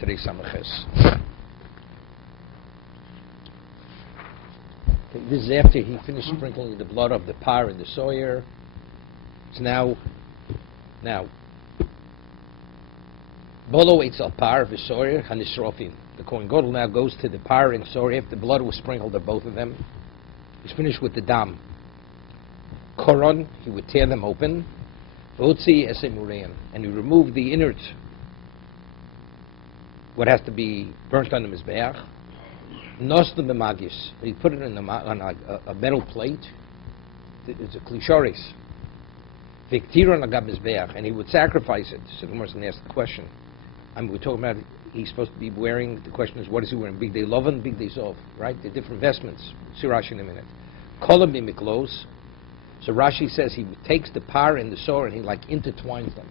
Today's Samaches. Okay, this is after he finished sprinkling the blood of the par and the sawyer. It's now, Bolo eats al par of the sawyer, hanisrofim. The Kohen Gadol now goes to the par and sawyer after the blood was sprinkled of both of them. He's finished with the dam. Koron, he would tear them open. Votzi esemureim, and he removed the innards, what has to be burnt on the mizbeach. Nostum b'magis, he put it on a metal plate. It's a klishoris. Viktiron agab mizbeach, and he would sacrifice it. So the Gemara is going to ask the question. We're talking about he's supposed to be wearing. The question is, what is he wearing? Big day lovan, big day zov, right? They're different vestments. See Rashi in a minute. Kolam b'miklos. So Rashi says he takes the par and the sword and he like intertwines them.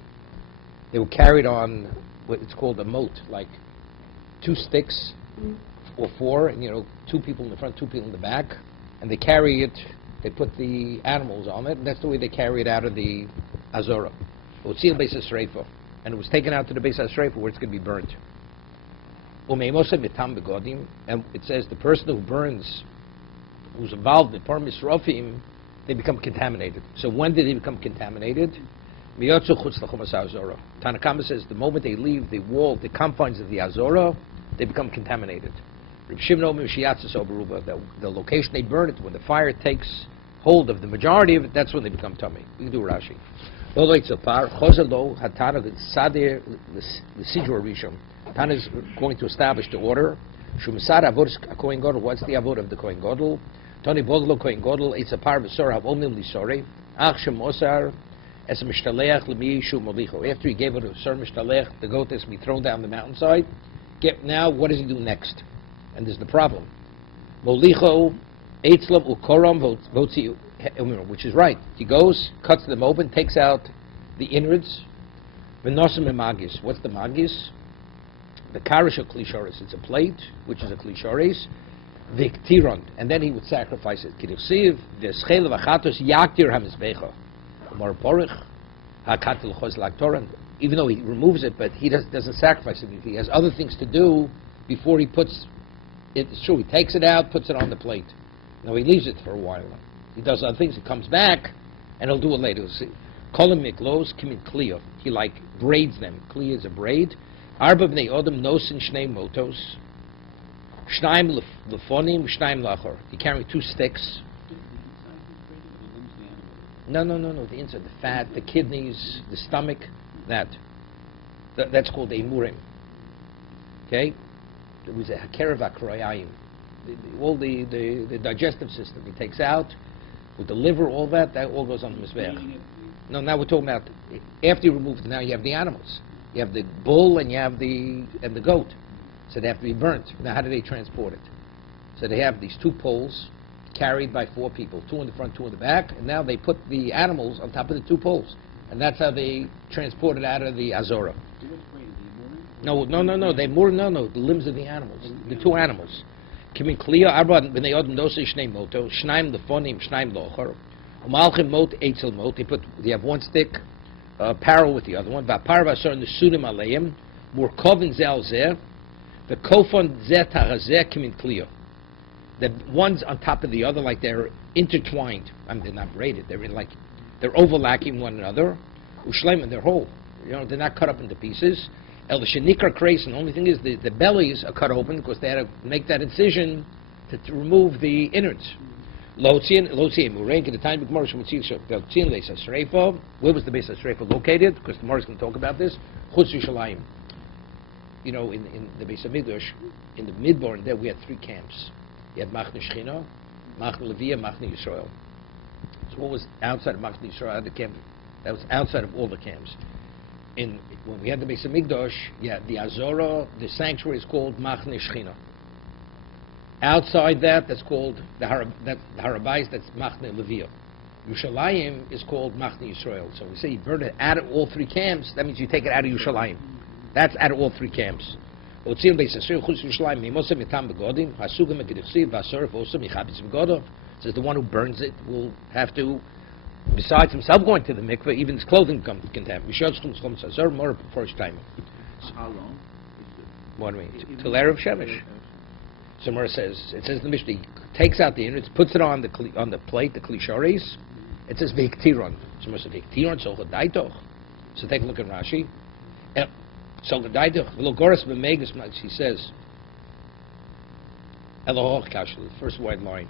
They were carried on what it's called a moat, like 2 sticks or 4, and two people in the front, 2 people in the back, and they carry it. They put the animals on it, and that's the way they carry it out of the Azora. And it was taken out to the Beis HaSreifa where it's going to be burnt. And it says the person who burns, who's involved in parshas Rofim, they become contaminated. So when did they become contaminated? Tanakama says the moment they leave the wall, the confines of the Azora, they become contaminated. The location they burn it, when the fire takes hold of the majority of it, that's when they become tummy. We can do Rashi. Tana is going to establish the order. What's the avod of the Kohen Gadol? Tony Boglo Kohen Gadol, it's a par v'sor have omim lisore. Ach shem osar es mishtaleach l'mi yishu molicho. After he gave it to Sir Mishtaleach, the goat is to be thrown down the mountainside. Now, what does he do next? And there's the problem. Molicho eitzlam ukoram votzi, which is right. He goes, cuts them open, takes out the innards. V'nosim magis. What's the magis? The karish of klishoris. It's a plate, which is a klishoris. Viktiron, and then he would sacrifice it. Kirusiv, the schel of achatos yaktir hamizbecha. Mar porich, hakatel chos laktoran. Even though he removes it, but he doesn't sacrifice it. He has other things to do before he puts it. It's true, he takes it out, puts it on the plate. No, he leaves it for a while. He does other things. He comes back, and he'll do it later. Kolam miklos kimin kliyo. He like braids them. Kliya is a braid. Arba bnei odom nosin shnei motos. Shnaim lefonim, shnaim lachor. You carry 2 sticks. No. The inside, the fat, the kidneys, the stomach, that's called a murim. Okay? It was a hakerev akroyayim. All the digestive system he takes out, with the liver, all that all goes on the mizbeach. No, now we're talking about, after you remove it, now you have the animals. You have the bull and you have the goat. So they have to be burnt. Now, how do they transport it? So they have these 2 poles carried by 4 people, 2 in the front, 2 in the back, and now they put the animals on top of the 2 poles. And that's how they transport it out of the Azora. No, the limbs of the animals, the 2 animals. You have 1 stick, parallel with the other one. The kofon zeh tarazeh kimin kliyo. The one's on top of the other, like they're intertwined. They're not braided. They're overlapping one another. Ushleim, and they're whole. They're not cut up into pieces. El shenikar kreisen. The only thing is the bellies are cut open because they had to make that incision to remove the innards. Lotzien murein at the time of Gemara Shmutzil. Lotzien Beis HaSreifa. Where was the Beis HaSreifa located? Because the Gemara is going to talk about this. Chutz Yerushalayim. In the Beis HaMikdash, in the Midbar, there we had 3 camps. You had Machne Shechina, Machne Levi, and Machne Yisrael. So what was outside of Machne Yisrael, the camp, that was outside of all the camps. When we had the Beis HaMikdash, the Azora, the sanctuary is called Machne Shechina. Outside that's called the Harabais, that's Machne Levi. Yerushalayim is called Machne Yisrael. So we say you burn it out of all 3 camps, that means you take it out of Yerushalayim. That's out of all 3 camps. Says the one who burns it will have to, besides himself going to the mikveh, even his clothing becomes contaminated. More first time. How long? What do you mean? Till Erev Shemesh. Somewhere it says in the Mishnah, he takes out the innards, puts it on the plate, the klisharis. It says v'iktiron. Somewhere it says v'iktiron so chadaitoch. So take a look at Rashi. So chadaitoch v'logoras b'megas. He says Elohoch kashel, the first white line.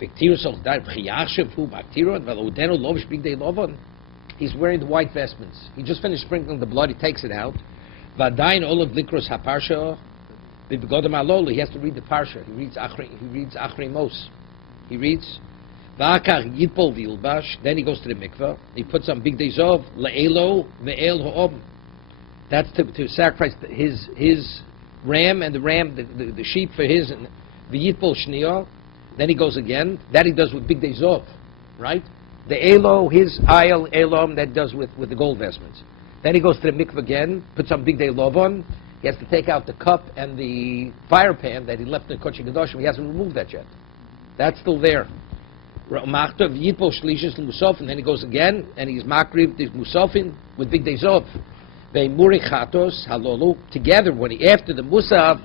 V'iktiron so chadaitoch v'chiyachshav hu b'aktiron v'lodenu lovish bigdei lovon. He's wearing the white vestments. He just finished sprinkling the blood. He takes it out. V'adayin olav likros haparsha. He has to read the parsha. He reads Achri Mos. He reads V'akach Yitpol V'Yilbash. Then he goes to the mikveh. He puts on Big Dezov Le'elo Ve'el Ho'om. That's to sacrifice his ram and the sheep for his and V'Yitpol Shniyah. Then he goes again. That he does with Big Dezov, right? The Elo, his Ayel Elom, that does with the gold vestments. Then he goes to the mikveh again. Puts on Big Day Lovon. He has to take out the cup and the fire pan that he left in the Kodesh Kedoshim. He hasn't removed that yet. That's still there. And then he goes again, and he's makriv the musafin with Big Day Zov. They murichatos halolu together. After the musaf,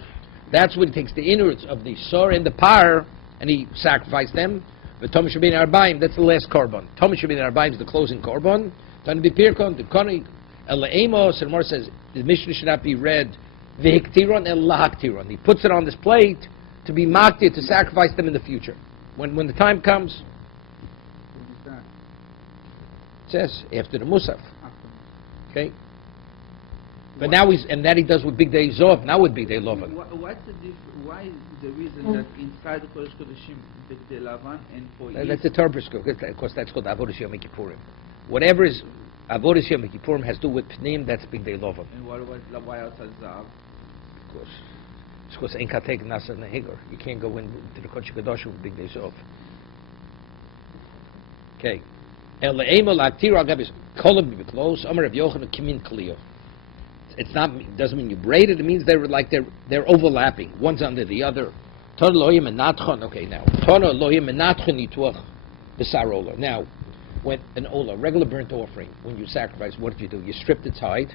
that's when he takes the innards of the sor and the par, and he sacrificed them. But Tomish Rabbeinu Arbaim, that's the last korban. Tomish Rabbeinu Arbaim is the closing korban. Then be pirkon the konig elaemos, and more says the Mishnah should not be read. V'hiktiron el lahaktiron. He puts it on this plate to be maktir, to sacrifice them in the future. When the time comes, it says after the musaf. Okay. But now that he does with Big Day Zov, now with Big Day Lovan. What's the why is the reason that inside the Kodesh Kodeshim Big Day Lavan and for that's the Torah school. Of course, that's called Avodas Yom Kippurim. Whatever is Avodas Yom Kippurim has to do with Pnim, that's Big Day Lovan. And why outside Zav? Of course. It's because ain't got taken Nasa and Hagar. You can't go into the Kodesh Kodesh with Big Day Zov. Okay. El Le'emol Aktir Agabis Kolam B'Klos Amar Rav Yochanan Kimin Kliyo. It's not. It doesn't mean you braid it. It means they're overlapping. One's under the other. Okay, now Tono Elohim Menatchon Nituach B'Sarola. Now, when an ola, regular burnt offering, when you sacrifice, what did you do? You stripped its hide,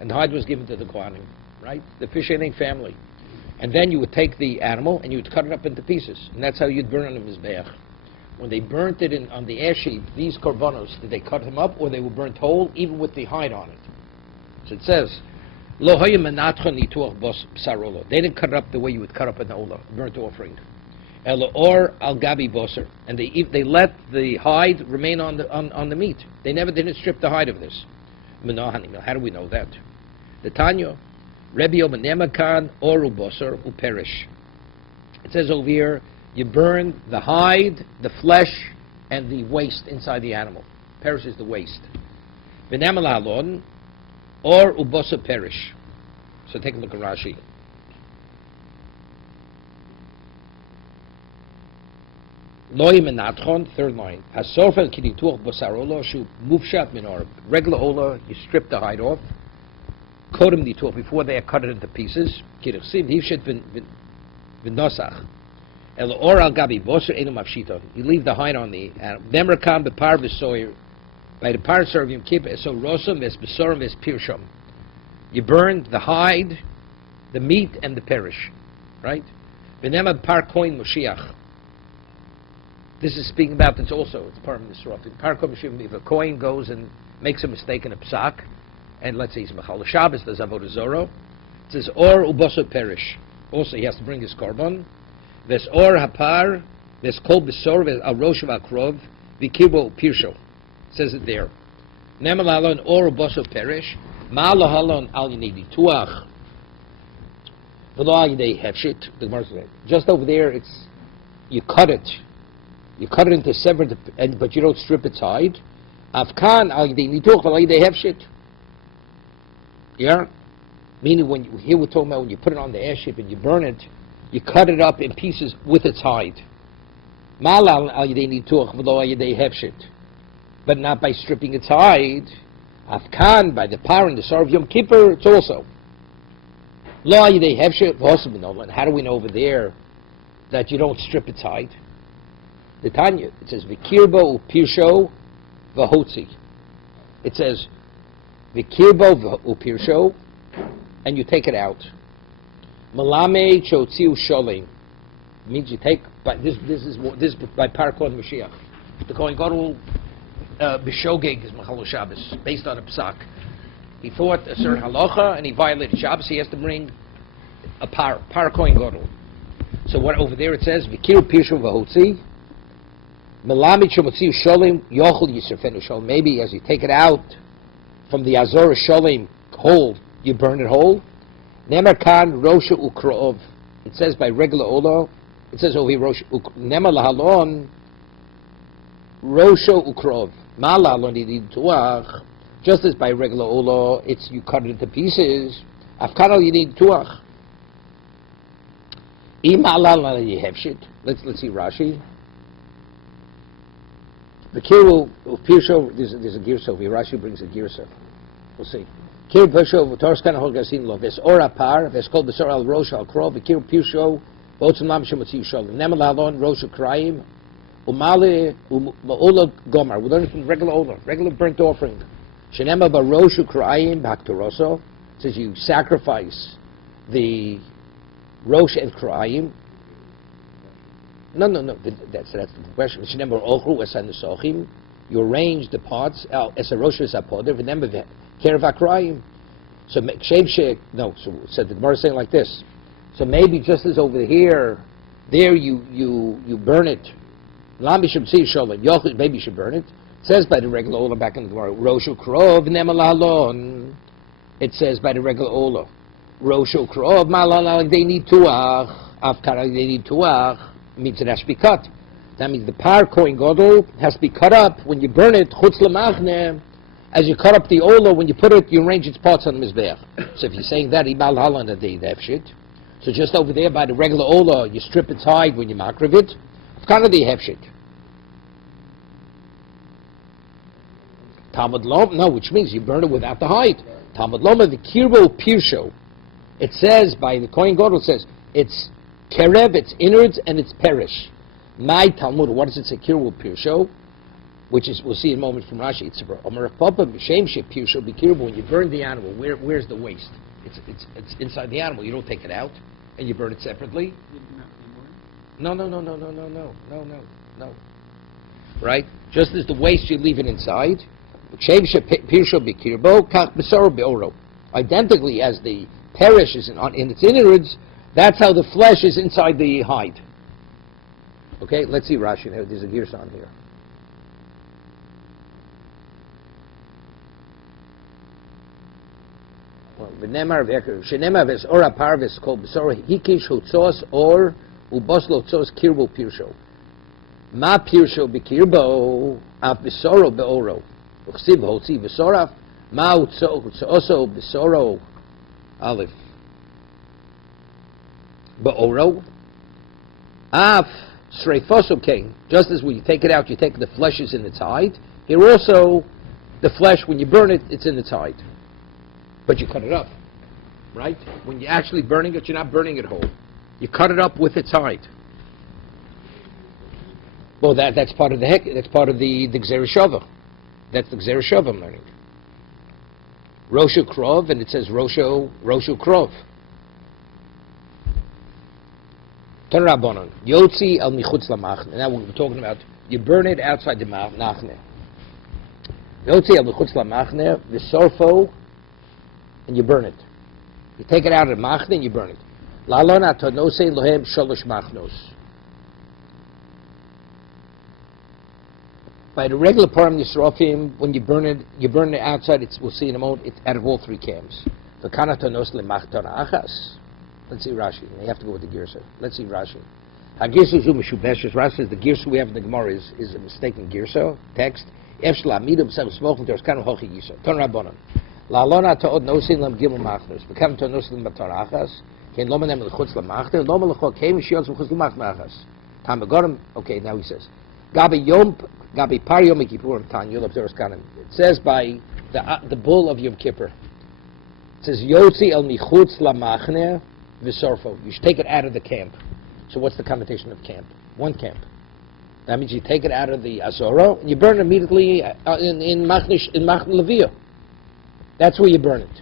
and the hide was given to the Kohanim, right? The fish ain't family. And then you would take the animal and you would cut it up into pieces, and that's how you'd burn on the mizbeach. When they burnt it on the ash heap, these korbanos, did they cut them up or they were burnt whole, even with the hide on it? So it says, Lo hayim menatchon nituach bos psarolo. They didn't cut it up the way you would cut up an ola, burnt offering. El or al gabi boser, and they let the hide remain on the meat. They didn't strip the hide of this. How do we know that? The Tanya, Rebbe Obenemakan oru boser uperish. It says over here, you burn the hide, the flesh, and the waste inside the animal. Perish is the waste. V'nemal halon or ubosa perish. So take a look at Rashi. Loy menatchon, third line. Hasorfel kidituach bosarolo shu mufshat minor. Regular ola, you strip the hide off. Kodem dituach before they are cut it into pieces. Kidachsim hivshet v'nosach. El or al gabi boser enu mafshito. You leave the hide on the demerkam bepar v'soyer. By the parshas of Yom Kippur, so rosam es besorim es pirsham. You burn the hide, the meat, and the perish, right? V'nema par koin Moshiach. This is speaking about this also. It's part of the Surah. Par koin Moshiach. If a kohen goes and makes a mistake in a psak, and let's say he's mechal Shabbos, does avodah zoro, it says or uboso perish. Also, he has to bring his korban. Ves or hapar, ves kol besor, ves al rosh v'akrov, v'kirbo pirsho. Says it there. Nemal or boso perish. Ma'alo halon al yinei tuach. V'lo al yinei hefshit. The Gemara says just over there. It's you cut it. You cut it into separate, but you don't strip its hide. Afkan al yinei nituach v'lo al yinei hefshit. Yeah, meaning here we're talking about when you put it on the ash heap and you burn it, you cut it up in pieces with its hide. Ma'alo al yinei nituach v'lo al yinei hefshit. But not by stripping its hide. Afkan, by the power and the Sar of Yom Kippur, it's also. Lo yidei hefshet v'hosim. And how do we know over there that you don't strip its hide? The Tanya, it says v'kirbo upirsho v'hotzi. It says v'kirbo upirsho, and you take it out. Malame chotziu sholim means you take. But this is by Parkon Mashiach. The Kohen Gadol b'shogeg is Machal Shabbos based on a psak. He thought a certain halacha and he violated Shabbos. He has to bring a par Kohen Gadol. So what over there it says v'kiru pirshu v'hotzi melami chomotziu sholim yochel yisrfenu sholim. Maybe as you take it out from the azor sholim whole, you burn it whole. Nemer kan rosha ukroov. It says by regular olo. It says over here rosha nemer lahalon rosha ukrov malalon yidid tuach. Just as by regular olo, it's you cut it into pieces. Afkanal yidid tuach. Let's see Rashi. The Kiru of Pirsho, there's a girsa over here. Rashi brings a girsa. We'll see. Kiru Pirsho, Torskan Holgasin Lo, Ves Ora Par, Ves Kol Besor Al Rosh Al Krov, Kiru Pirsho, Botzum Shemotzi Sholem, Nemelalon, Rosh Kraim, Umale, Ma'ola Gomar. We learn it from regular burnt offering. Shenema Ba Rosh Kraim, Baktoroso, says you sacrifice the Rosh and Kraim. No. That's the question. You arrange the parts as a Rosh Zapoder, remember that Kerev Kraim. So so the Gemara is saying like this. So maybe just as over here, there you burn it. Maybe you should burn it. It says by the regular Ola back in the Gemara, Rosh Krov Nemelalon. It says by the regular Ola. Rosho Krov Malala, they need tuach. Afkara, they need tuach. Means it has to be cut. That means the par Kohen Gadol has to be cut up when you burn it. Chutz lemachne, as you cut up the ola, when you put it, you arrange its parts on the mizbeach. So if you're saying that, ibal halan adei hefshit. So just over there by the regular ola, you strip its hide when you makriv it. Afkara the hefshit. Talmud lom, no, which means you burn it without the hide. Talmud loma the kirbo pirsho. It says by the Kohen Gadol, says it's kerev, it's innards, and it's perish. My Talmud, what does it say? Kirul pirsho, which is we'll see in a moment from Rashi. It's Omer Papa B'Shem She pirsho b'kirbo. When you burn the animal, where's the waste? It's inside the animal. You don't take it out and you burn it separately. No. Right? Just as the waste, you leave it inside. B'Shem She pirsho b'kirbo kach b'soro be'oro. Identically as the perish is in its innards, that's how the flesh is inside the hide. Okay, let's see Rashi now. There's a girsa on here. Well, v'nemar v'eker shenemar v'es ora parves kol b'sor hikish hutzos or uboslo tzos kirbo pirsho. Ma pirsho b'kirbo af b'soro be'oro. Uchsiv hotzi b'soraf ma utzoso b'soro Aleph. Ba'oro. Af sreifoso king. Just as when you take it out, you take the flesh is in its hide. Here also, the flesh, when you burn it, it's in its hide. But you cut it up, right? When you're actually burning it, you're not burning it whole. You cut it up with its hide. Well, that's part of that's part of the Gzera Shava. That's the Gzera Shava I'm learning. Roshu Krov, and it says Roshu Krov. Ton Rabbanon. Yotzi al michutz lamachne. Now we're talking about, you burn it outside the machne. Yotzi al michutz lamachne, v'sorfo, and you burn it. You take it out of the machne and you burn it. Lalon atonose lohem sholosh machnos. By the regular param yisrofim, when you burn it outside, we'll see in a moment, it's out of all three camps. Let's see Rashi. You have to go with the girsa. Let's see Rashi. Hagirsa zu meshubeshes. Rashi says the girsa we have in the Gemara is a mistaken girsa text. Efshla midum sel smoking there's kind of hochi yisa. Ton rabbanon. La lona ta'od nosin lam gimel machnus. Bekam to nosin batarachas. Ken lomanem lechutz lamachne. Loma lechol kem shios lechutz lamachnas. Tam begorim. Okay, now he says. Gabi par Yom Kippur Tanya. It says by the bull of Yom Kippur. It says Yotzi el michutz lamachne v'sorfo. You should take it out of the camp. So what's the connotation of camp? One camp. That means you take it out of the Azora and you burn it immediately in Machne Leviyah. That's where you burn it.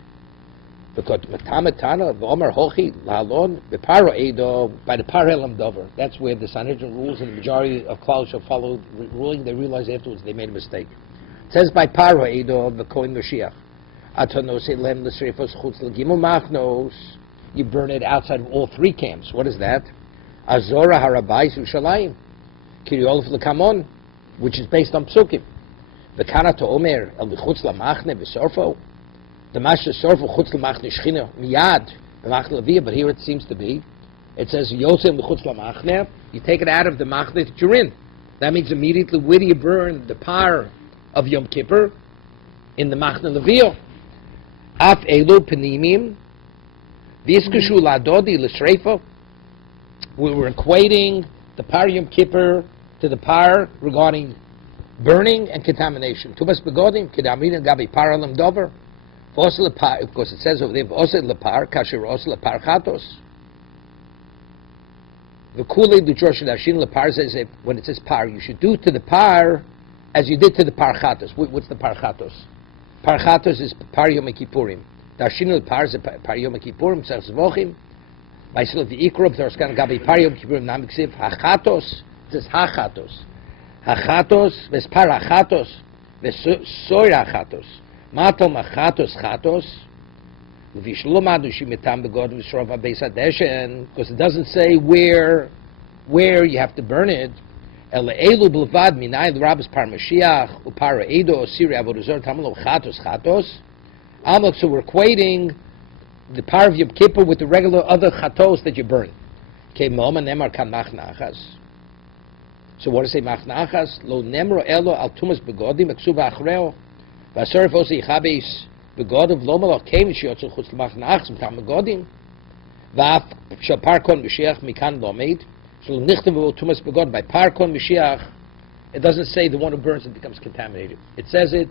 Because Matamatana, V'Omer Hochi, La'alon, B'Paro Eido, by the Par Elam Dover. That's where the Sanhedrin rules and the majority of Klal shall follow the ruling. They realize afterwards they made a mistake. It says by Paro Eido, the Kohen Mashiach. Atanos Elem L'Sreifos Chutz L'Gimel Machnos. You burn it outside of all three camps. What is that? Azora Harabais Ushalayim. Kiriolf L'Kamon, which is based on Psukim. V'Kana To'omer El L'Chutz L'Machne V'Sorfo. The Masha Sorfo Chutz L'Machne Shchina Miyad L'Machne Leviyah, but here it seems to be, it says Yosem L'Chutz L'Machne. You take it out of the Machne that you're in. That means immediately where do you burn the par of Yom Kippur? In the Machne Leviyah. Af Elu Penimim V'Yiskashu La'adodi L'Shreifo. We were equating the par Yom Kippur to the par regarding burning and contamination. Tubas Begodim Kedamirin Gabi Par Alam Dover. Of course, it says over there, "Osel lepar kasher osel lepar chatos." The Kulei the Josh Dashin lepar says that when it says par, you should do to the par as you did to the par chatos. What's the par chatos? Par chatos is par Yom Kippurim. Dashin lepar is par Yom Kippurim. Says Zvochim. By Silv the Ikrob, there's going to be par Yom Kippurim. Namiksiv hachatos. It says hachatos. Hachatos vespar hachatos vesoir hachatos. Matom achatos chatos, v'shlomadu shimetam begod v'shrova beisadeshen, because it doesn't say where you have to burn it. El elu b'levad minay l'rabbis par Mashiach upara edo osiri avodazor tamalo chatos chatos. Amok, so we're equating the par of Yom Kippur with the regular other chatos that you burn. Ke moma nemar kan machnachas. So what does it say machnachas? Lo nemro elo al tumas begodim eksuva achreo. Vaserif osi chabis begodim v'lomalach came shiotzel chutz l'machnachas m'tam begodim v'af shal parkon Mashiach mikan lomeid shal nichtem v'tumas begod by parkon Mashiach. It doesn't say the one who burns it becomes contaminated. It says it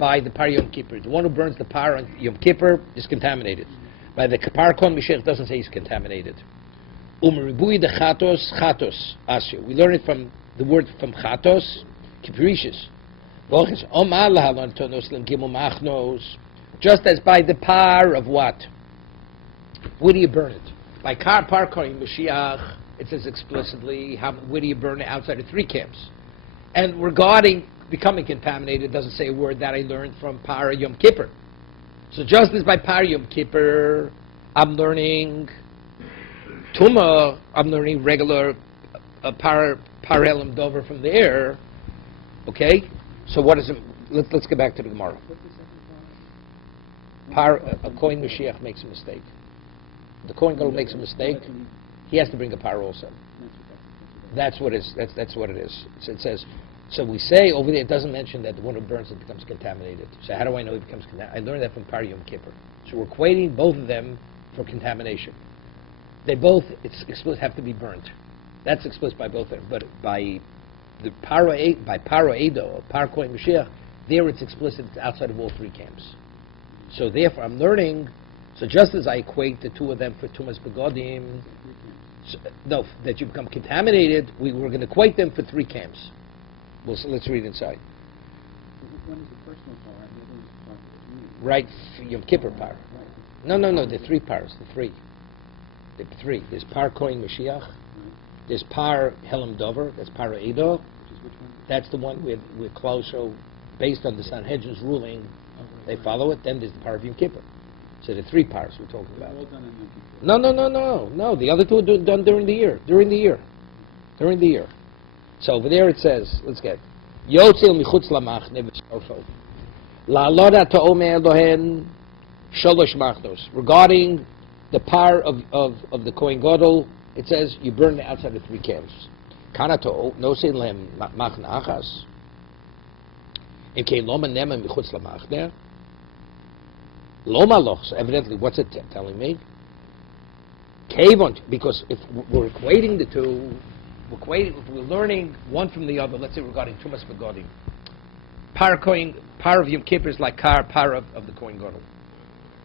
by the par Yom Kippur. The one who burns the par on Yom Kippur is contaminated. By the parkon Mashiach, it doesn't say he's contaminated. Umeribui de chatos chatos asyo. We learn it from the word from chatos kippurishis. Just as by the par of what? Where do you burn it? By par kohen Mashiach, it says explicitly where do you burn it outside of three camps. And regarding becoming contaminated, it doesn't say a word that I learned from par Yom Kippur. So just as by par Yom Kippur, I'm learning Tumah, I'm learning regular par Elam Dover from there. Okay? So what is it? Let's get back to the Gemara. A Kohen Mashiach makes a mistake. The Kohen Gadol makes a mistake. He has to bring a par also. That's what it is. That's what it is. It says. So we say over there. It doesn't mention that the one who burns it becomes contaminated. So how do I know it becomes contaminated? I learned that from Par Yom Kippur. So we're equating both of them for contamination. They both explicit have to be burnt. That's explicit by both of them. But by Paro Edo or Par Kohen Mashiach, there it's explicit. It's outside of all three camps. So therefore, I'm learning. So just as I equate the two of them for Tumas Begodim, that you become contaminated, we're going to equate them for three camps. Well, so let's read inside. One is the personal par, and the other is par for the community. Right, Yom Kippur par. No, the three pars, the three. The three. There's Par Kohen Mashiach. Right. There's Par Helam Dover. That's Par Edo. Which is which one? That's the one with Klaus. So based on the Sanhedrin's ruling, they follow it. Then there's the Par of Yom Kippur. So the three pars we're talking about. All done in Yom Kippur. No. The other two are done during the year. So over there it says, let's get Yotzil michutz lamachne v'sorfo la'aloda ta'omer lohen sholosh machnos. Regarding the par of the Kohen Gadol, it says you burn it outside of three camps. Kanato no sein lehem machne achas. If kein loma nema michutz lamachne loma loch. So evidently, what's it telling me? Kevon, because if we're equating the two. If we're learning one from the other, let's say regarding Tumas Begodim. Par of Yom Kippur is like par of the Kohen Gadol.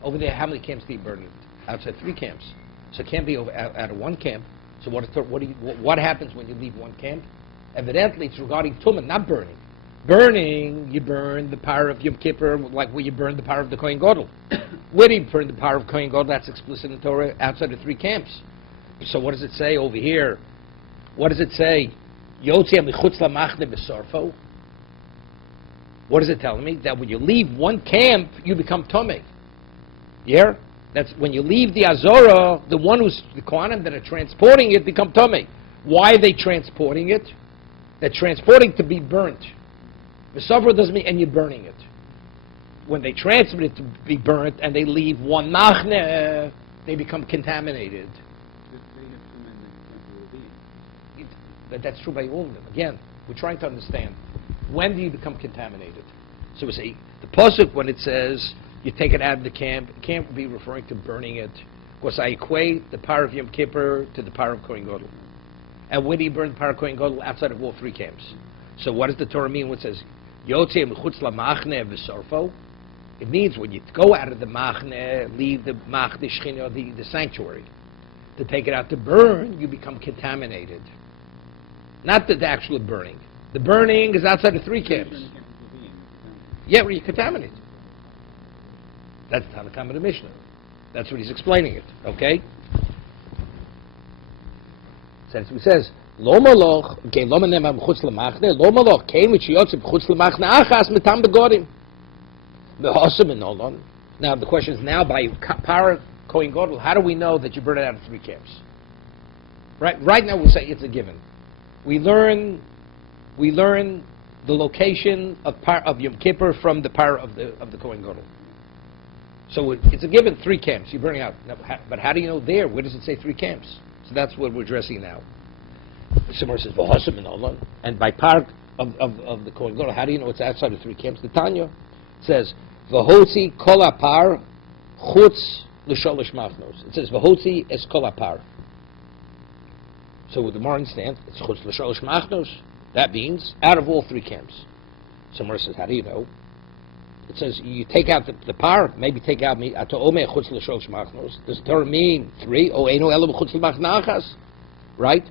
Over there, how many camps do you burn? Outside three camps. So it can't be out of one camp. So what happens when you leave one camp? Evidently, it's regarding Tumah, not burning. Burning, you burn the par of Yom Kippur like where you burn the par of the Kohen Gadol. Where do you burn the power of Kohen Gadol? That's explicit in the Torah, outside the three camps. So what does it say over here? What does it say? Yotzei michutz lamachne b'sorfo. What is it telling me? That when you leave one camp, you become Tomei. Yeah? That's when you leave the Azorah, the Kohanim that are transporting it become Tomei. Why are they transporting it? They're transporting to be burnt. B'sorfo doesn't mean, and you're burning it. When they transport it to be burnt and they leave one machne, they become contaminated. That's true by all of them. Again, we're trying to understand, when do you become contaminated? So we say, the pasuk, when it says you take it out of the camp, it can't be referring to burning it, because I equate the power of Yom Kippur to the power of Kohen Gadol. And when do you burn the power of Kohen Gadol? Outside of all three camps. So what does the Torah mean when it says, Yotzei mechutz lamachne v'sorfo? It means when you go out of the machne, leave the machne shechina, the sanctuary, to take it out to burn, you become contaminated. Not the actual burning. The burning is outside the three camps. Yeah, where you contaminate. That's the Tanakh of the Mishnah. That's what he's explaining it. Okay? Since he says, Lo maloch, okay, lo menema mechutz lamachne, lo maloch, kein mit shiyotze mechutz lamachne achas metam begodim. Behosim and olon. Now the question is, now by power Kohen Gadol, how do we know that you burn it out of three camps? Right now we say it's a given. We learn the location of Yom Kippur from the power of the Kohen Gadol. So it's a given, three camps. You're burning out. Now, but how do you know there? Where does it say three camps? So that's what we're addressing now. Someone says v'hosim and olon, and by power of the Kohen Gadol, how do you know it's outside of three camps? The Tanya says v'hotzi kol apar chutz l'sholosh machnos. It says v'hotzi es kol apar. So with the more understand, it's chutz l'sholosh machnos. That means out of all three camps. Someone says, how do you know? It says you take out the par, maybe take out me ato ome chutz l'sholosh machnos. Does the Torah mean three? O eino elo chutz l'machnachas, right?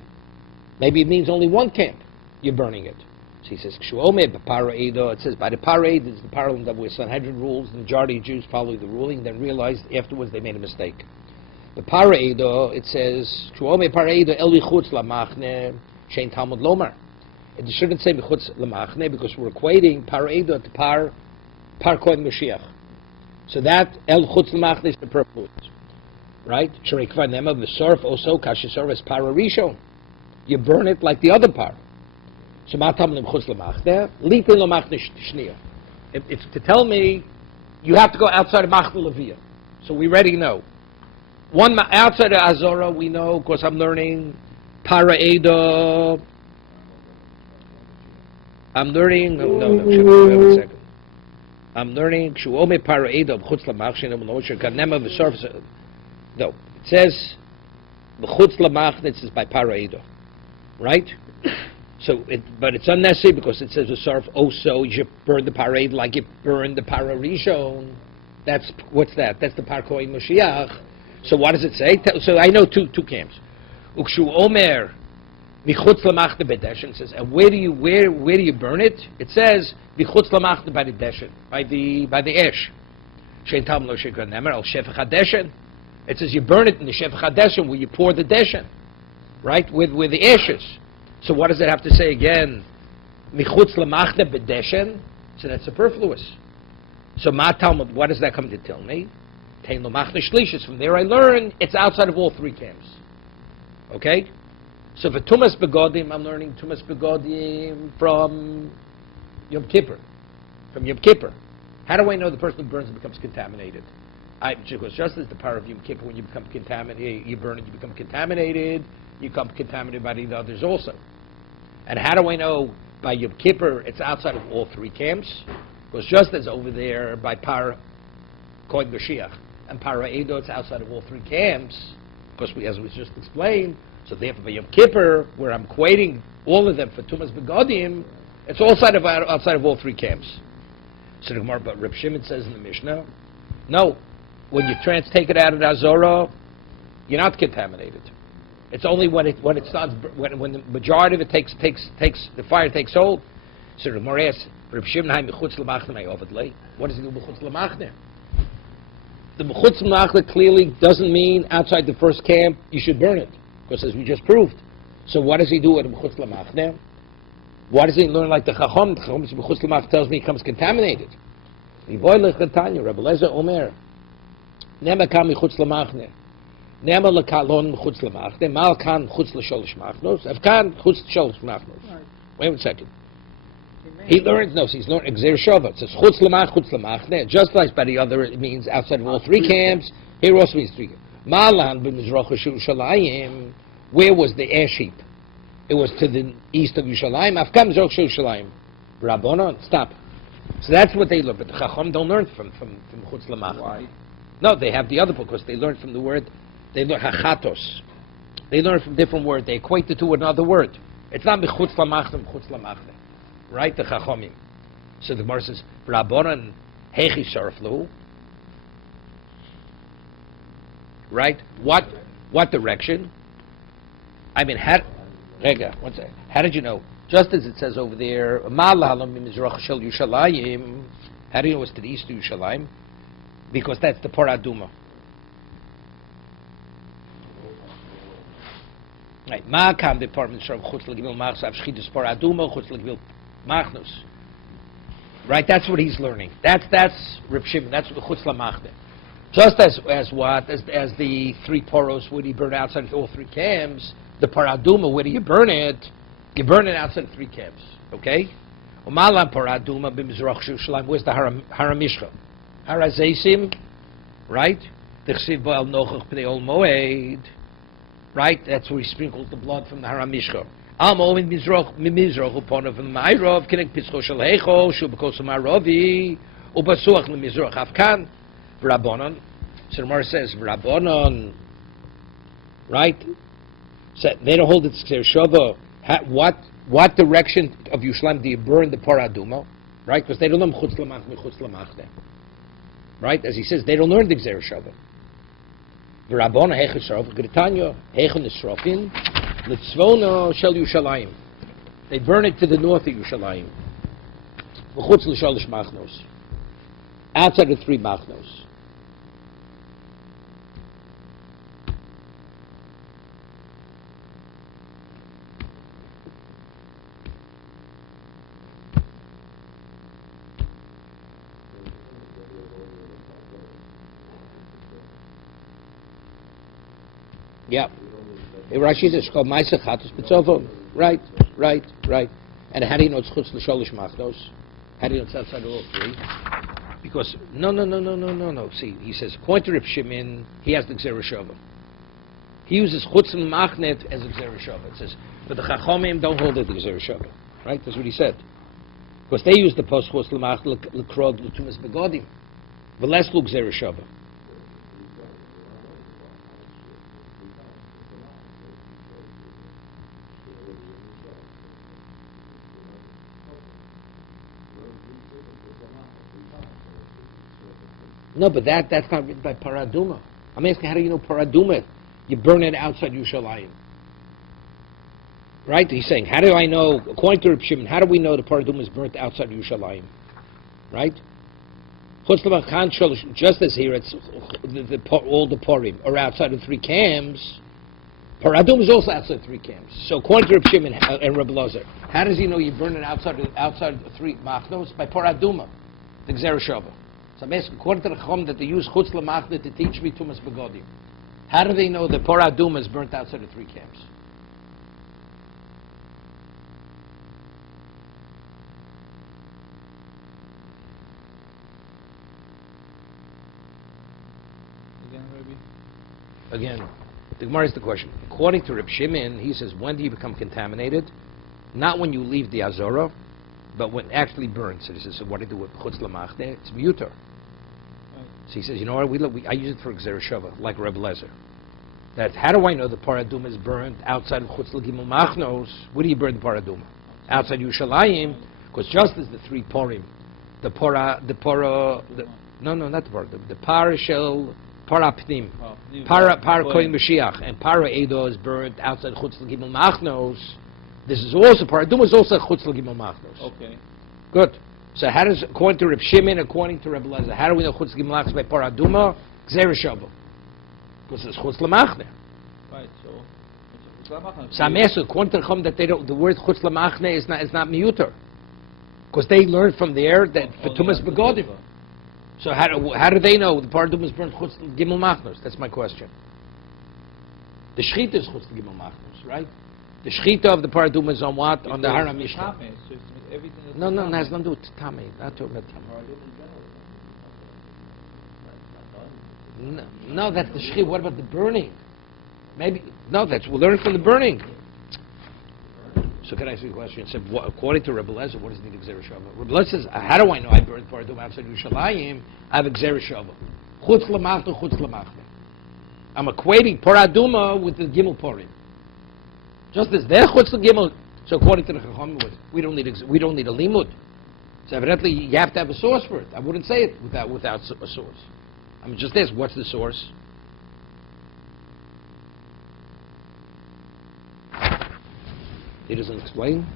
Maybe it means only one camp. You're burning it. So he says kshu ome b'para edo. It says by the parade is the parliament where Sanhedrin rules. The majority of Jews follow the ruling, then realized afterwards they made a mistake. The paraido, it says, Shuome paraido eli chutz lamachne shein Talmud lomar. It shouldn't say chutz lamachne because we're equating paraido to par kohen Mashiach. So that el chutz lamachne is superfluous, right? Sherei kvar nema v'sorf also kashisor es para rishon. You burn it like the other par. So ma Talmud chutz lamachne litin lamachne shniyah. It's to tell me you have to go outside of machne leviyah. So we already know. One outside of Azorah, we know, because I'm learning Para'eda. I'm learning, wait a second. I'm learning Shuome Para'eda of Chutz Lamach, Shenem Moshe, Kanema V'Sorf. No, it says, Chutz Lamach, it says by Para'eda. Right? So, but it's unnecessary because it says V'Sorf also, you should burn the Para'eda like you burned the Pararishon. What's that? That's the Par Kohen Mashiach. So what does it say? So I know two camps. Ukshu Omer Michutz Lamachne Bedeshen says, and where do you burn it? It says Michutz Lamachne by the Deshen, by the ash. Shein Tam Lo Shekar Nemer Al Shefach HaDeshen. It says you burn it in the Shefach HaDeshen where you pour the Deshen, right? With the ashes. So what does it have to say again? Michutz Lamachne Bedeshen. So that's superfluous. So Ma Talmud, what does that come to tell me? From there I learn it's outside of all three camps. Okay? So for Tumas Begodim, I'm learning Tumas Begodim from Yom Kippur. From Yom Kippur. How do I know the person who burns it becomes contaminated? Because just as the power of Yom Kippur, when you become contaminated, you burn it, you become contaminated by the others also. And how do I know by Yom Kippur it's outside of all three camps? Because just as over there by Par Kohen Mashiach, and Para'edo, it's outside of all three camps, because as we just explained, so therefore by Yom Kippur, where I'm equating all of them for Tumas Begodim, it's outside of all three camps. So the Gemara, but Reb Shimon says in the Mishnah, no, when you take it out of Azorah, you're not contaminated. It's only when it starts, when the majority of it takes the fire takes hold. So the Gemara asks, Reb Shimon, what does he do b'chutz lamachne? the Chutz L'Machne clearly doesn't mean outside the first camp you should burn it, because as we just proved. So what does he do with the Chutz L'Machne? Why does he learn like the Chacham? The Chacham Chutz L'Machne tells me he comes contaminated. Rabbi Lezer Omer, Nema kam Chutz L'Machne, Nema lekalon Chutz L'Machne, Mal kan Chutz L'Sholosh Machnos, Av kan Chutz L'Sholosh Machnos. Wait a second. He learns, no, he's learning Gzer Shava. It says Chutz L'Machne, just like by the other, it means outside of all three camps. Here also means three camps. Malan b'mizrach Yerushalayim, where was the ash heap? It was to the east of Yerushalayim. Afkam Mizrach Yerushalayim. Rabbanon, stop. So that's what they learn, but the Chacham don't learn from Chutz L'Machne. Why? No, they have the other book, because they learn from the word, they learn Hachatos. They learn from different word. They equate it to another word. It's not Chutz L'Machne, Chutz L'Machne. Right, the Chachamim. So the Gemara says, Rabbanan Hechi Sarflu. Right? What direction? I mean, how did you know? Just as it says over there, how do you know it's to the east of Yerushalayim? Because that's the Paraduma. Right. Ma kam department from Chutz L'Gimel Machsav Shchitas Paraduma Chutz L'Gimel Machnus. Right, that's what he's learning. That's Reb Shimon. That's the Chutz L'Machne. Just as the three poros, where do you burn outside of all three camps? The paraduma, where do you burn it? You burn it outside of three camps. Okay? Umalam paraduma b'mizrach Yerushalayim. Where's the Haramishcha? Harazesim, right? T'chsiv bo'el nochach pnei ol moed. Right? That's where he sprinkled the blood from the Haramishcha. Almo mimizrach upon from the Ma'irov, kinek pischo shel heicho, shu b'kos ha'marovi, ubasuach lemizrach afkan, v'rabonon. So the Gemara says, v'rabonon, right? So they don't hold it to Shava. What direction of Yerushalayim do you burn the paraduma? Right? Because they don't learn Chutz L'Machne. Right? As he says, they don't learn the Gzer Shava. V'rabonon heicho sarov, Gritanya, heicho nisrofin, Litzvona shel Yerushalayim. They burn it to the north of Yerushalayim. V'chutz l'sholosh machnos. Outside of three machnos. Yeah. Rashi says, "Called Ma'aseh Chatos B'Tzovon." Right. And how do you know it's Chutz L'Sholosh Machnos? How do you know it's outside of all three? Because no. See, he says, according to Reb Shimon, he has the Gzer Shava. He uses Chutz L'Machne as a Gzer Shava. It says, but the Chachamim don't hold it the Gzer Shava. Right? That's what he said. Because they use the post Chutz L'Machne l'krod l'tumas begodim, v'les lu Gzer Shava. No, but that's not written by paraduma. I'm asking, how do you know paraduma? You burn it outside Yerushalayim. Right? He's saying, how do I know, according to Reb Shimon, how do we know the paraduma is burnt outside Yerushalayim? Right? Just as here, it's all the porim are outside of three camps. Paraduma is also outside three camps. So according to Reb Shimon and Reb Lozer, how does he know you burn it outside of three machnos? By paraduma, the Gzer Shava. So I'm asking, according to the Chacham, that they use Chutz L'Machne to teach me Tumas Begodim. How do they know the paraduma is burnt outside of three camps? Again, the Gemara is the question. According to Reb Shimon, he says, when do you become contaminated? Not when you leave the Azorah, but when it actually burns. So he says, so what do you do with Chutz L'Machne? It's miyutar. So he says, you know what, I use it for Gzer Shava, like Reb Lezer. That, how do I know the paraduma is burned outside of Chutz L'Gimel Machnos? Where do you burn the paraduma? Outside Yerushalayim, because just as the three porim, the parashel, parapnim, para koyin Mashiach, and para edo is burned outside Chutz L'Gimel Machnos. This is also paraduma is also Chutz L'Gimel Machnos. Okay. Good. So how does, according to Reb Shimon, according to Reb Lezer, how do we know Chutz L'Gimel Machnos by paraduma? Gzeira Shava. Because it's Chutz L'Machne. Right, so it's Lamachna. So I'm asking, according to the Chum, that they don't, the word Chutz L'Machne is not Miyuter. Because they learned from there that for Tumas Begodim. So how do they know the Paraduma is burnt Chutz Gimel Machnos? That's my question. The Shechita is Chutz Gimel Machnos, right? The Shechita of the Paraduma is on what? On the Haram Mishnah. So it's everything that's No, it has nothing to do with Tame. Not talking about Tame. No, that's the Shechita. What about the burning? Maybe, no, we're learning from the burning. So can I ask you a question? It said, according to Rebbe Lezer, what does it need Gzeira Shava? Rebbe Lezer says, how do I know I burned Paraduma outside Yerushalayim? I have a Gzeira Shava. Chutz L'Machne, Chutz L'Machne. I'm equating Paraduma with the Gimel Purim. Just as they're Chutz L'Gimel. So according to the Chacham, we don't need a limud. So evidently you have to have a source for it. I wouldn't say it without a source. I'm just asked, what's the source? He doesn't explain.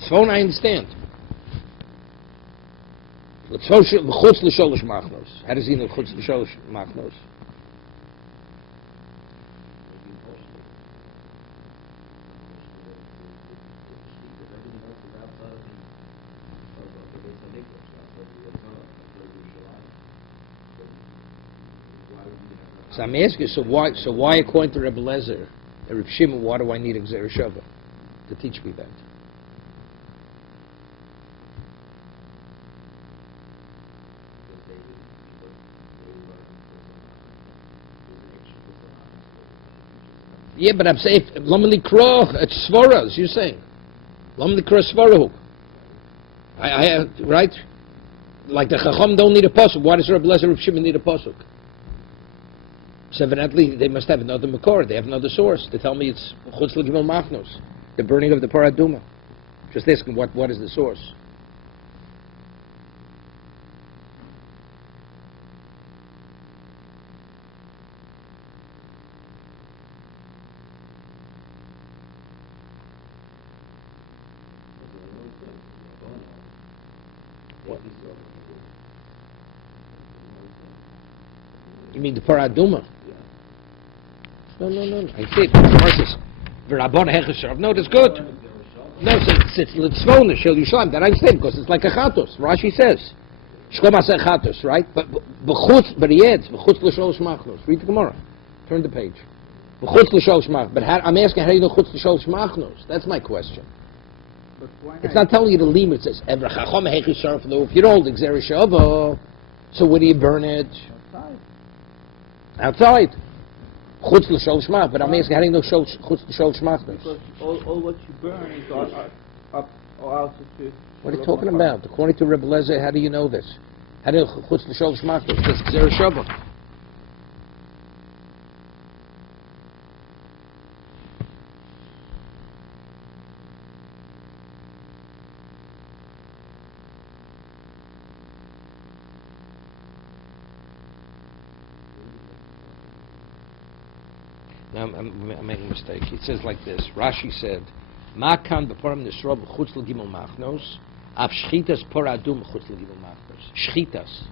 Tzvon, I understand. L'chutz l'sholosh machnos. How does he know l'chutz l'sholosh machnos? So I'm asking you, so why according to Rebbe Lezer, Reb Shimon, why do I need a Gzeira Shava to teach me that? Yeah, but I'm saying, Lam Likro, it's Svara, as you're saying. Lam Likro Svarahu. Right? Like the Chacham don't need a pasuk. Why does Rebbe Lezer, Reb Shimon need a pasuk? So evidently they must have another makor. They have another source to tell me it's Chutz L'Gimel Machnos, the burning of the Paraduma. Just asking what is the source? You mean the Paraduma? No. I see it. Parshas. No, that's good. No, it's Litzvona, Shel Yisrael. That I understand, because it's like a Chatos. Rashi says. Shkom Aseh Chatos, right? But he adds, B'chutz L'sholosh Machnos. Read the Gemara. Turn the page. B'chutz L'sholosh Machnos. But I'm asking, how do you know Chutz L'sholosh Machnos? That's my question. But why It's not telling you the limit. It says, Evra Chachom Hechi Sharf Lo. If you don't hold the Gzeira Shava, so where do you burn it? Outside. Chutz l'sholosh mach, but I'm asking, how do you know chutz l'sholosh mach? Because all what you burn is up or out to. What are you talking about? According to Rebbe Lezer, how do you know this? How do you know chutz l'sholosh mach? It's just Gzeira Shava. Now, I'm making a mistake. It says like this. Rashi said, "Ma kan b'poram nisrob chutz l'gimel machnos, av shchitas poradum chutz l'gimel machnos." Shchitas,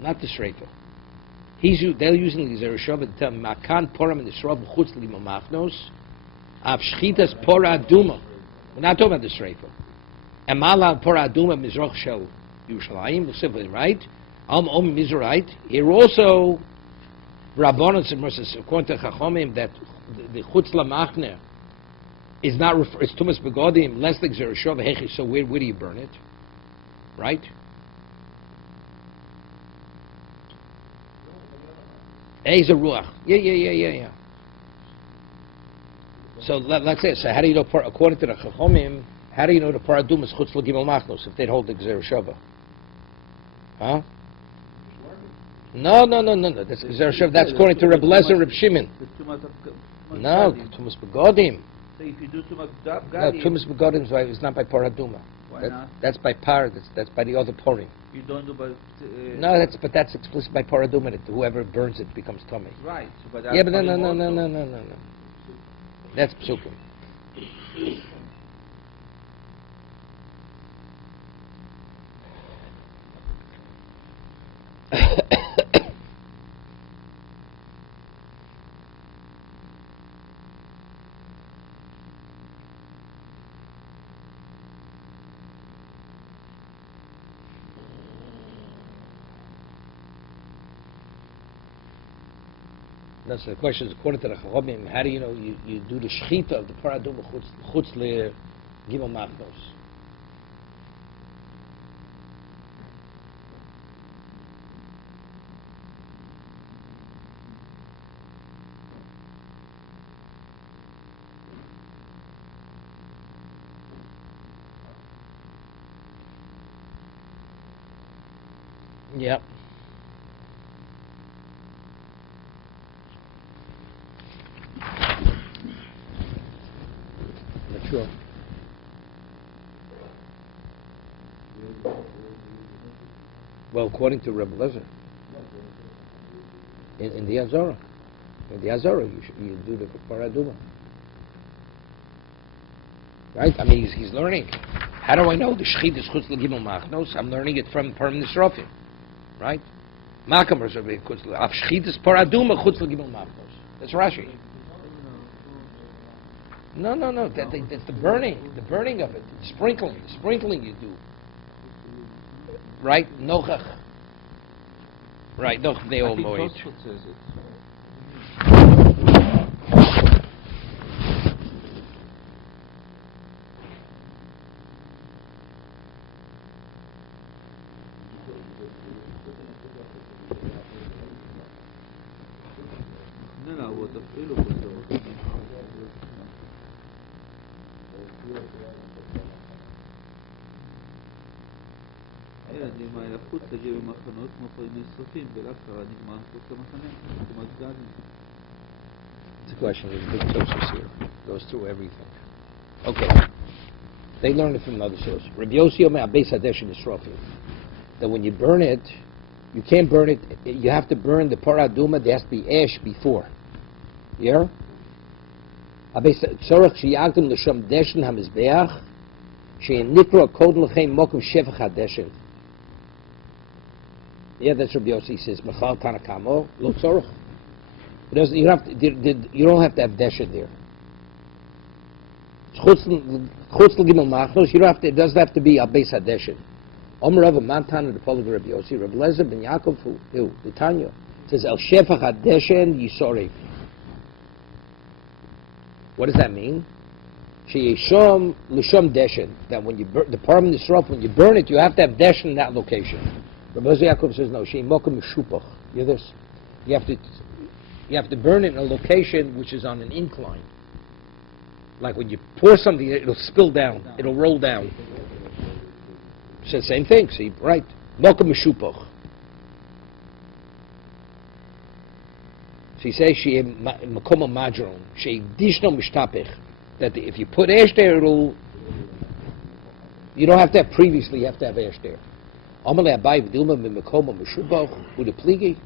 not the shreifa. They're using the Gzeira Shava to tell me, "Ma kan poram nisrob chutz l'gimel machnos, av shchitas poradum." We're not talking about the shreifa. And malal poradum mizroch shel Yerushalayim, right? Om Mizrahite. Here also. Rabbanon says, according to Chachomim, that the Chutz L'Machne is not it's Tumas Begodim, less like Gzeira Shava Hechi. So where do you burn it? Right? Eiz a Ruach. Yeah. So let's say, so how do you know, according to the Chachomim, how do you know the Paradum is Chutz L'Gimel Machnos if they'd hold the Gzeira Shava? Huh? No. That's Gzeira Shava. That's according to Rebbe Lezer, Reb Shimon. No, Tumas Begodim. So if you do Tumas Begodim. No, Tumas Begodim is not by Paraduma. Why not? That's by Par. That's by the other Purim. You don't do by. No, that's explicit by Paraduma. Whoever burns it becomes tummy. Right. So but Yeah, but no. That's Psukim. That's the question. According to the Chachamim, how do you know you do the shechita of the paraduma chutz le gimel machnos? Yep. Not sure. Well, according to Rebbe Lezer, in the Azara, you do the paraduma, right? I mean, he's learning. How do I know the shechit is chutz legimel machnos? I'm learning it from Perm Nisrofim, right? Makamers are being chutz af shechit is paraduma chutz legimel machnos. That's Rashi. No. That's the burning of it, the sprinkling you do. Right? Nochach. Right, noch they all know it. No, what the filo was. אם היה חוץ תגיע במחנות כמו פרים נשרפים ולאחר נגמר חוץ למחנה כמעט גזים. It's a question. There's a big Tosfos here. Goes through everything. Okay. They learned it from another source. Rabbi Yossi Omer Abeis Hadesh Nisrofim. That when you burn it, you can't burn it. You have to burn the paraduma. There has to be ash before. Yeah. Abeis Tzorach Sheyagdim L'Sham Deshen HaMizbeach She'Nikro Kod L'Chem Mokum Shevach HaDeshen. Yeah, that's Rabbi Yossi says. Mechal Tanakamo Lo Tzorach. You don't have to have desha there. Chutz l'gimel machnos. You don't have to. It doesn't have to be a beis hadeshin. Omer Rav Mantan the following Rabbi Yossi, Rabbi Lezer ben Yaakov the Tanya says el shefach hadeshin yisoref. What does that mean? Sheyeshom l'shom deshin. That when you burn the param nisrof, when you burn it, you have to have deshin in that location. Rabbi Lezer Yaakov says no. Sheimokum meshupach. You hear this? You have to burn it in a location which is on an incline. Like when you pour something, it'll spill down. It'll roll down. It's the same thing, see, right? Moka Meshupoch. So he says, she Makoma Madron, she Dishno Mishtapech. That if you put ash there, you don't have to have previously, you have to have ash there. Amale Abai V'dilma Makoma Meshupoch, Uda Pligi.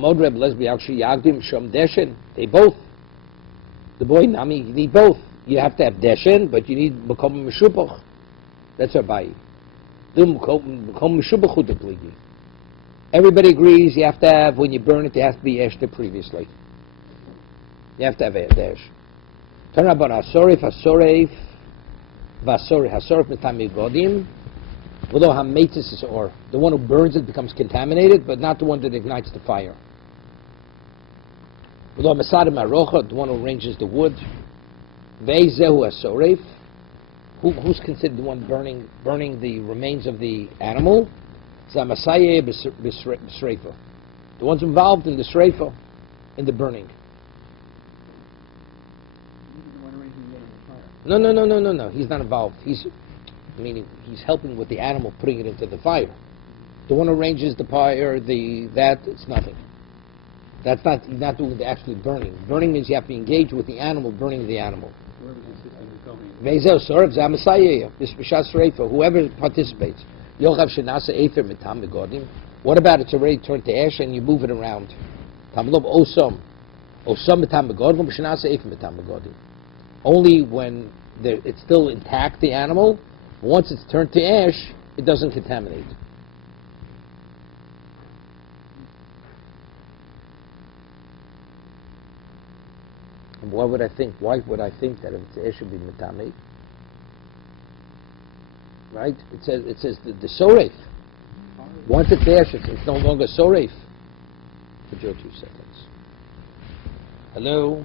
Modreb lesbi actually yagdim shom deshen. They both. The boy Nami, you need both. You have to have deshen, but you need makom meshubach. That's our bayi. Everybody agrees you have to have, when you burn it, there has to be ash there previously. You have to have ash. Turn about hasorif, hasorif mitami godim. Although hametis is or the one who burns it becomes contaminated, but not the one that ignites the fire. Although masadim arocha, the one who arranges the wood. Veizehu hasoref. Who's considered the one burning the remains of the animal? Zamasaye b'sreifa. The ones involved in the sreifa, in the burning. No. He's not involved. Meaning he's helping with the animal, putting it into the fire. The one who arranges the fire, it's nothing. That's not, he's not doing the actually burning. Burning means you have to engage with the animal, burning the animal. Whoever participates. What about it's already turned to ash and you move it around? Tamlov osam. Osam b'tam begodim, b'shenasa eif b'tam begodim. Only when it's still intact, the animal. Once it's turned to ash, it doesn't contaminate. And why would I think that if it's ash should be metame? Right? It says the soref. Once it's ash, it's no longer soref. Put your 2 seconds. Hello?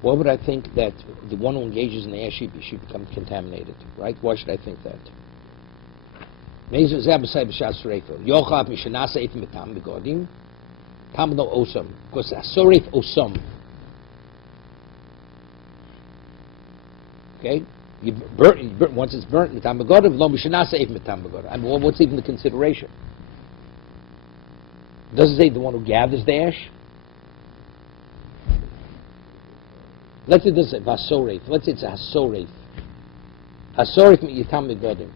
Why would I think that the one who engages in the ash should become contaminated? Right? Why should I think that? Because soref osam. Okay? You burn once it's burnt. And what's even the consideration? Does it say the one who gathers the ash? Let's say this is hasoref. Let's say it's a hasoref. Hasoref yitam begodim.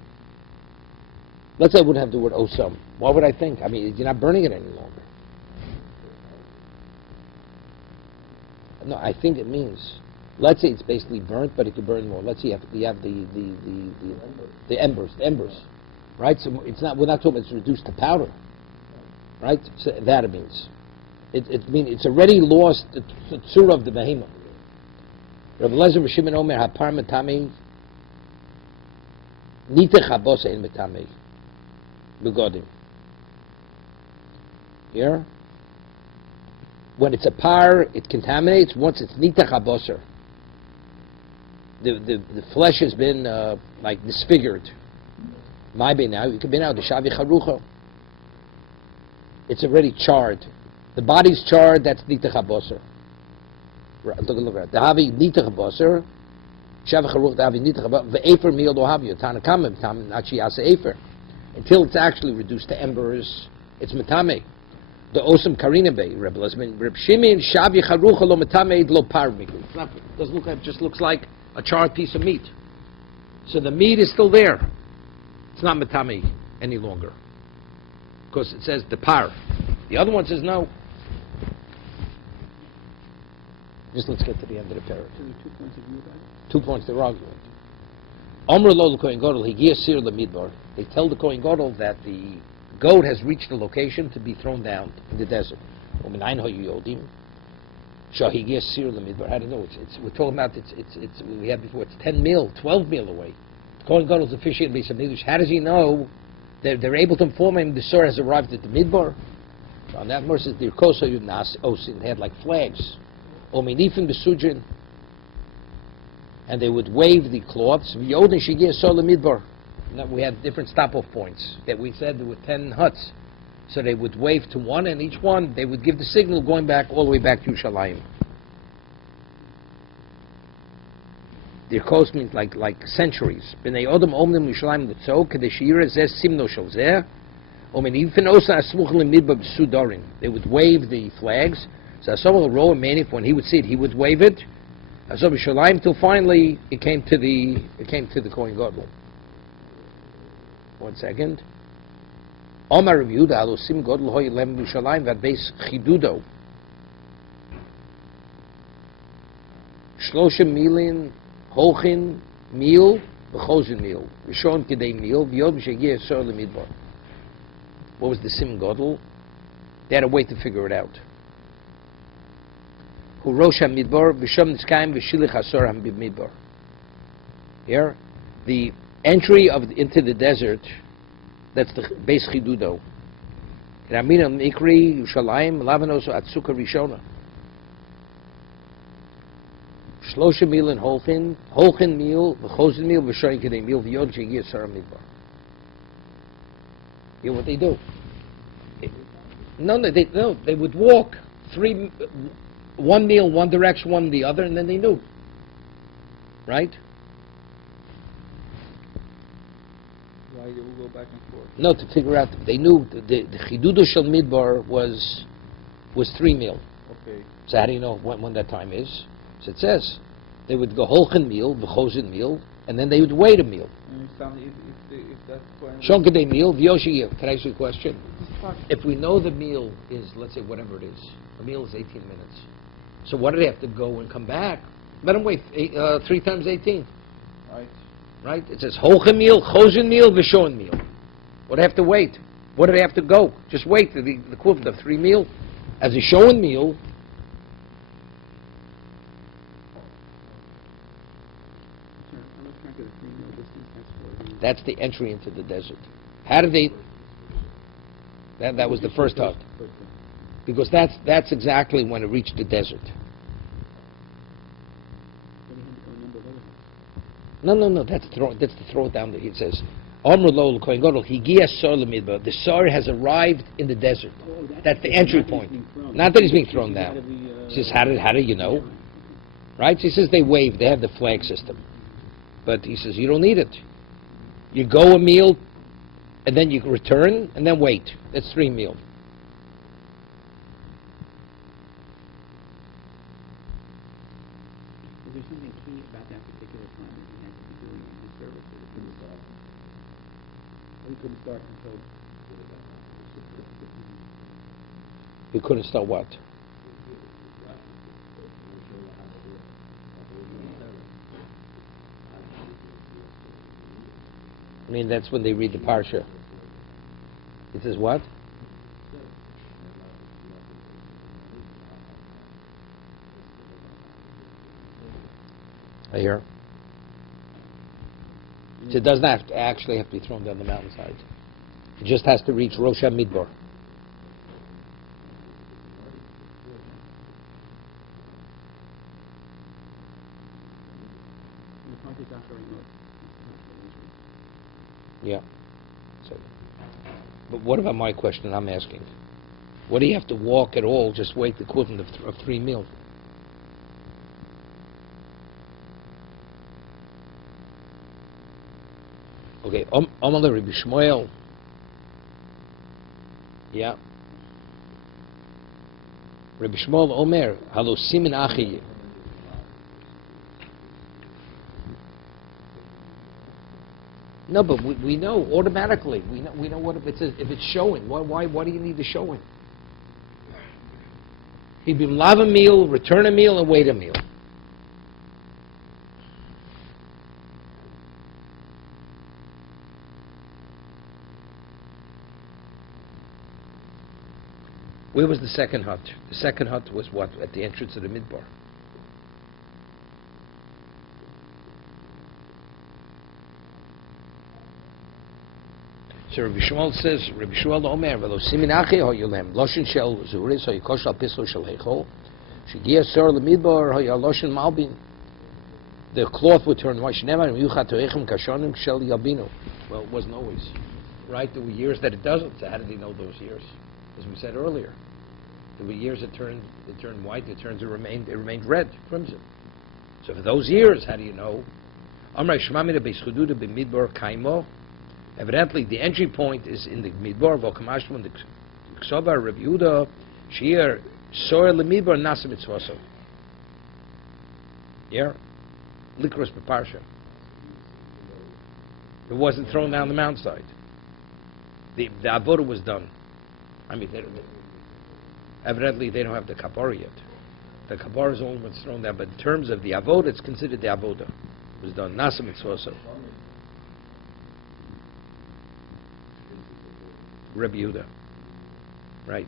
Let's say I wouldn't have the word osam. Why would I think? I mean, you're not burning it any longer. No, I think it means. Let's say it's basically burnt, but it could burn more. Let's say you have the embers, right? So it's not. We're not talking. It's reduced to powder, right? So that it means. It means it's already lost the tzura of the behemoth. Rabbi Lezer B'Shimon Omer hapar metame nitech habos ein metame begodim. Here, when it's a par, it contaminates. Once it's nitech haboser, the flesh has been like disfigured. My be now, you can be now the shavi charucho. It's already charred. The body's charred. That's nitech haboser. Look at that. Dahavi nitach baser, shav charuch dahavi nitach baser. Ve'efer meal do have you. Tanakam tam nachi yasa efer. Until it's actually reduced to embers, it's metame. The osam karina bay rebels. Reb Shimon shavi charuch lo metame lo par mikli. It doesn't look like. It just looks like a charred piece of meat. So the meat is still there. It's not metame any longer because it says the par. The other one says no. Just let's get to the end of the paragraph. So there are 2 points of view about it? 2 points they're arguing. Amr lo Kohen Gadol higia sir lemidbar. They tell the Kohen Gadol that the goat has reached the location to be thrown down in the desert. Uminayin hayu yodim. Shahigia sir lemidbar. How do you know? We're talking about it's we had before. It's 10 mil, 12 mil away. The Kohen Gadol is officiating Beis Hamikdash. How does he know? They're able to inform him the sir has arrived at the midbar. So on that verse, the Koso Yudnas Osin. They had like flags. Ominifim besujin, and they would wave the cloths. V'yodin shigia sola midbar. We had different stop-off points that we said there were 10 huts, so they would wave to one, and each one they would give the signal going back all the way back to Yerushalayim. The coast means like centuries. B'nei odom omnim Yerushalayim l'tzo kadeshira zeh simno shel zeh. Ominifim osa asmuch lemidbar b'sudarin. They would wave the flags. So Asobel Roa Manif, when he would see it, he would wave it. Asobel Shalayim till finally it came to the Kohen Gadol. 1 second. Omar Rav Yehuda Alosim Gadol Hoy Lem B'Shalayim Vad Beis Chidudo. Shloshim Milin Hochin Mil V'Chozin Mil Rishon Kedei Mil V'Yod B'Shegiyah Sor LeMidbar. What was the Sim Gadol? They had a way to figure it out. Who Rosh HaMidbar V'Sham Niskayim V'Shilich HaSor HaMidbar. Here, the entry into the desert, that's the Beis Chidudo. Ramina Mikri Yerushalayim Lavanos Atzuka Rishona. Shlosha Mil and Holchin Mil V'Chozin Mil V'Shoyin Kedei Mil V'Yod Shegiyah Sor HaMidbar. You know what they do? They would walk 1 meal one direction, one the other, and then they knew. right? Why they will go back and forth? No, to figure out. They knew the Chidudu Shel Midbar was 3 meal. Okay. So how do you know when that time is? So it says they would go Holchen meal, V'chosin meal, and then they would wait a meal. And if that point. Shonkade meal, V'yoshi. Can I ask you a question? If we know the meal is, let's say, whatever it is, a meal is 18 minutes. So what do they have to go and come back? Let them wait 3 times 18. Right. Right? It says Holchen meal, Chosin meal, V'shon meal. What do they have to wait? What do they have to go? Just wait. The equivalent of 3 meal. As a Shon meal, that's the entry into the desert. How did they? That was the first hut, because that's exactly when it reached the desert. No. That's to throw it down. It says, the Sar has arrived in the desert. That's the entry point. Not that he's being thrown down. He says, how do you know? Right? He says they wave. They have the flag system. But he says, you don't need it. You go a meal, and then you return, and then wait. That's 3 meal. Is there something key about that particular time that he had to be doing in his service? He couldn't start until... You couldn't start what? I mean, that's when they read the parsha. It says what? I hear. So it doesn't actually have to be thrown down the mountainside. It just has to reach Rosh HaMidbar. Yeah. So, but what about my question I'm asking? What do you have to walk at all? Just wait the equivalent of 3 meals. Okay. Amale Rabbi Shmuel. Yeah. Rabbi Shmuel Omer Halo Simin Achi. No, but we know automatically. We know what if it's showing. Why do you need the showing? He'd be lav a meal, return a meal, and wait a meal. Where was the second hut? The second hut was what? At the entrance of the midbar. So Rabbi Shmuel says, Rabbi Shmuel Omer, v'lo simin achi hoyulem, loshin shel zuris, hoyikosh al pislo shel heichol, shegia sor lemidbar, hoyal loshin malbin. The cloth would turn white. Shneimar yuchat toechem kashonim shel yabinu. Well, it wasn't always. Right? There were years that it doesn't. So how did he know those years? As we said earlier. There were years it turned white, it remained red, crimson. So for those years, how do you know? Amrei shmamina beischududa b'midbar kaimo. Evidently, the entry point is in the midbar. V'kamashmun the ksoba Rabbi Yehuda sheir soil the midbar nasa mitzvaso. Yeah, likros beparsha. It wasn't thrown down the mountainside. The avodah was done. I mean, evidently they don't have the kapara yet. The kapara is only when it's thrown down. But in terms of the avodah, it's considered the avodah. It was done nasa mitzvaso. Rabbi Yehuda. Right.